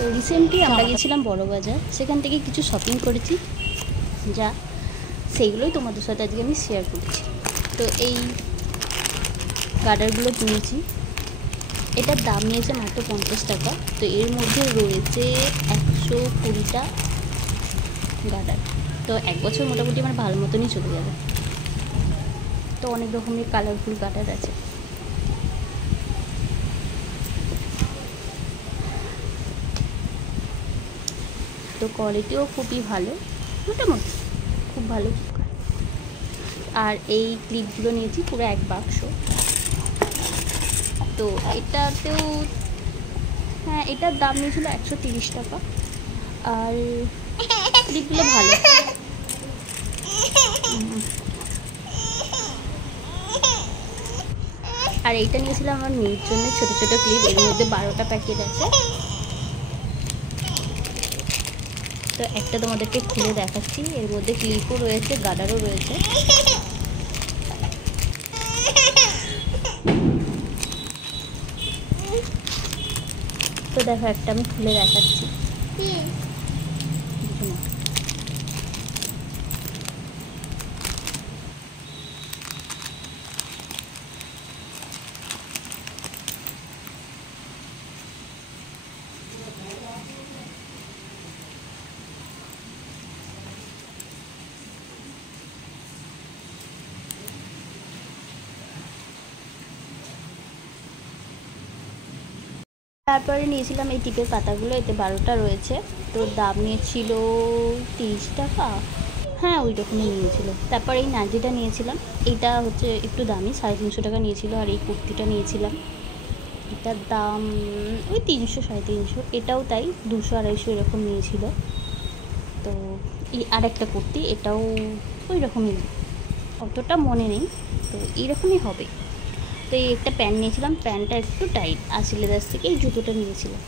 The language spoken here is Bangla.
তো রিসেন্টলি আমরা গেছিলাম বড়বাজার, সেখান থেকে কিছু শপিং করেছি, যা সেইগুলোই তোমাদের সাথে আজকে আমি শেয়ার করছি। তো এই গার্ডারগুলো কিনেছি, এটার দাম নিয়েছে মাত্র 50 টাকা। তো এর মধ্যে রয়েছে 120টা গার্ডার। তো এক বছর মোটামুটি আমার ভালো মতনই চলে যাবে। তো অনেক রকমের কালারফুল গার্ডার আছে। তো কোয়ালিটিও খুবই ভালো, মোটামুটি খুব ভালো। আর এই ক্লিপগুলো নিয়েছি পুরো এক বাক্স। তো এটাতেও হ্যাঁ, এটার দাম নিয়েছিল 130 টাকা। আর ক্লিপগুলো ভালো। আর এইটা নিয়েছিলাম আমার মেয়ের জন্য, ছোটো ছোটো ক্লিপ। এর মধ্যে 12টা প্যাকেট আছে। তো একটা তোমাদেরকে খুলে দেখাচ্ছি। এর মধ্যে ক্লিপও রয়েছে, গার্ডারও রয়েছে। তো দেখো, একটা আমি খুলে দেখাচ্ছি। তারপরে নিয়েছিলাম এই টিপের পাতাগুলো, এতে 12টা রয়েছে। তো দাম নিয়েছিল 30 টাকা, হ্যাঁ ওই রকমই নিয়েছিল। তারপর এই নাইটিটা নিয়েছিলাম, এইটা হচ্ছে একটু দামি, 350 টাকা নিয়েছিল। আর এই কুর্তিটা নিয়েছিলাম, এটার দাম ওই 300 350। এটাও তাই 200 250 এরকম নিয়েছিল। তো এই আরেকটা কুর্তি, এটাও ওই রকমই, অতটা মনে নেই, তো এইরকমই হবে। তো এই একটা প্যান্ট নিয়েছিলাম, প্যান্টটা একটু টাইট, আসিলেদাস থেকে এই জুতোটা নিয়েছিলাম।